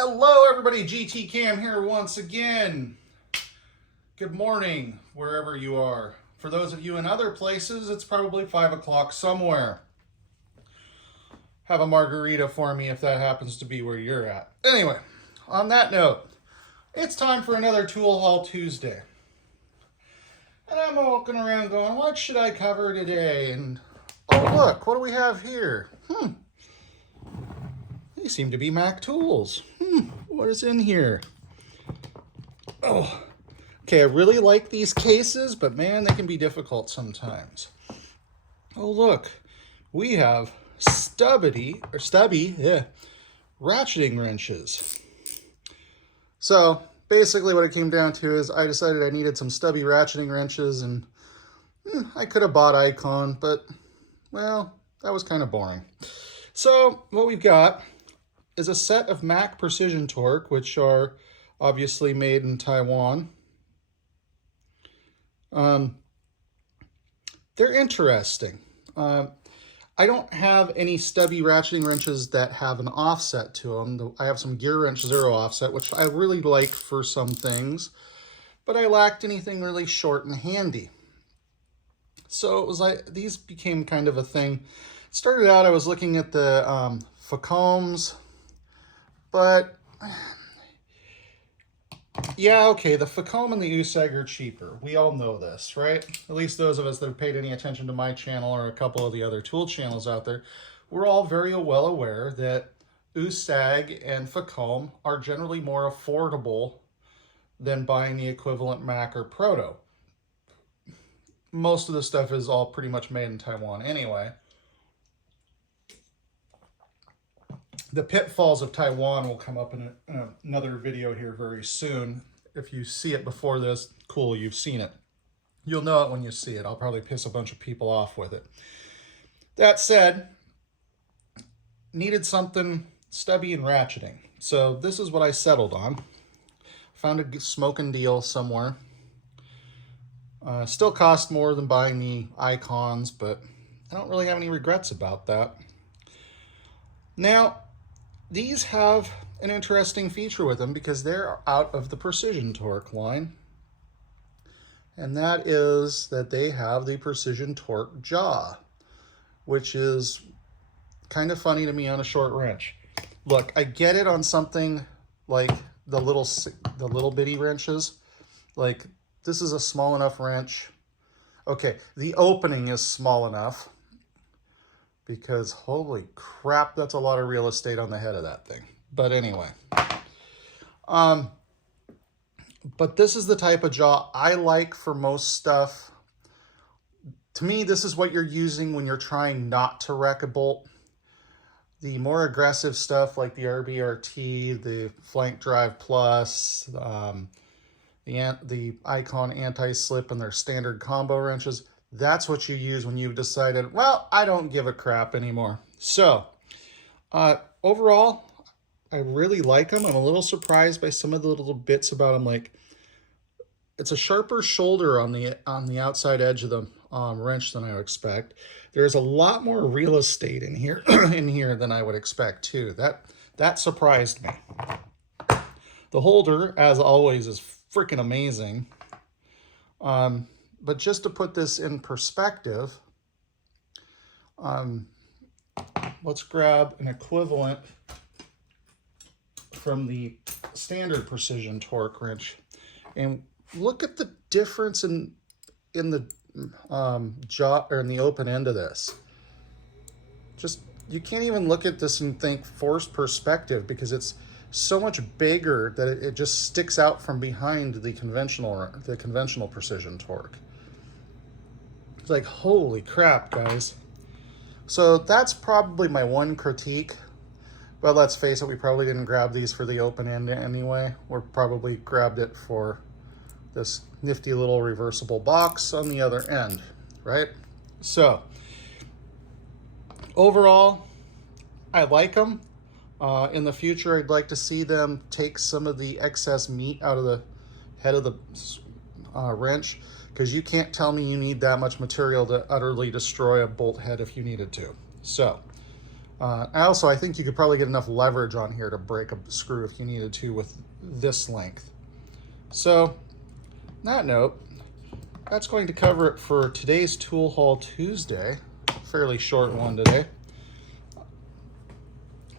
Hello everybody, GT Cam here once again. Good morning, wherever you are. For those of you in other places, it's probably 5 o'clock somewhere. Have a margarita for me if that happens to be where you're at. Anyway, on that note, it's time for another Tool Haul Tuesday. And I'm walking around going, what should I cover today? And oh look, what do we have here? They seem to be Mac tools. What is in here? Oh, okay, I really like these cases, but man, they can be difficult sometimes. Oh look, we have Stubby ratcheting wrenches. So basically what it came down to is I decided I needed some Stubby ratcheting wrenches, and I could have bought Icon, but well, that was kind of boring. So what we've got is a set of Mac Precision Torque, which are obviously made in Taiwan. They're interesting. I don't have any Stubby ratcheting wrenches that have an offset to them. I have some Gear Wrench Zero offset, which I really like for some things, but I lacked anything really short and handy. So it was like, these became kind of a thing. Started out, I was looking at the Facombs, but yeah, okay, the Facom and the Useg are cheaper. We all know this, right? At least those of us that have paid any attention to my channel or a couple of the other tool channels out there, we're all very well aware that Useg and Facom are generally more affordable than buying the equivalent Mac or Proto. Most of the stuff is all pretty much made in Taiwan anyway. The pitfalls of Taiwan will come up in another video here very soon. If you see it before this, cool, you've seen it. You'll know it when you see it. I'll probably piss a bunch of people off with it. That said, needed something stubby and ratcheting. So this is what I settled on. Found a smoking deal somewhere. Still cost more than buying the Icons, but I don't really have any regrets about that. Now, these have an interesting feature with them because they're out of the Precision Torque line. And that is that they have the Precision Torque jaw, which is kind of funny to me on a short wrench. Look, I get it on something like the little bitty wrenches. Like, this is a small enough wrench. Okay, the opening is small enough, because holy crap, that's a lot of real estate on the head of that thing. But anyway, but this is the type of jaw I like for most stuff. To me, this is what you're using when you're trying not to wreck a bolt. The more aggressive stuff like the RBRT, the Flank Drive Plus, the Icon Anti-Slip and their standard combo wrenches, that's what you use when you've decided, well, I don't give a crap anymore. So, overall, I really like them. I'm a little surprised by some of the little bits about them. Like, it's a sharper shoulder on the outside edge of the wrench than I would expect. There's a lot more real estate in here than I would expect too. That surprised me. The holder, as always, is freaking amazing. But just to put this in perspective, let's grab an equivalent from the standard Precision Torque wrench and look at the difference in the jaw or in the open end of this. Just, you can't even look at this and think forced perspective because it's so much bigger that it just sticks out from behind the conventional Precision Torque. It's like, holy crap, guys. So that's probably my one critique. But let's face it, we probably didn't grab these for the open end anyway. We probably grabbed it for this nifty little reversible box on the other end, right? So overall, I like them. In the future, I'd like to see them take some of the excess meat out of the head of the wrench, because you can't tell me you need that much material to utterly destroy a bolt head if you needed to. So I think you could probably get enough leverage on here to break a screw if you needed to with this length. So, on that note, that's going to cover it for today's Tool Haul Tuesday. Fairly short one today.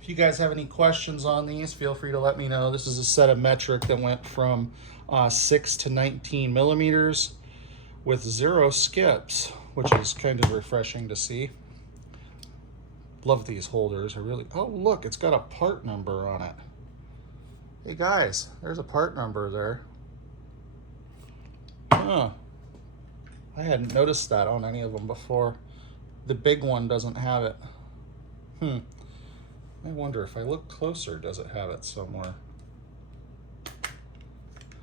If you guys have any questions on these, feel free to let me know. This is a set of metric that went from 6 to 19 millimeters with 0 skips, which is kind of refreshing to see. Love these holders. I really, oh look, it's got a part number on it. Hey guys, there's a part number there. Huh. I hadn't noticed that on any of them before. The big one doesn't have it. I wonder if I look closer, does it have it somewhere?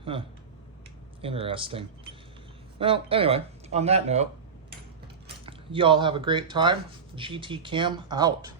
Huh. Interesting. Well, anyway, on that note, y'all have a great time. GT Cam out.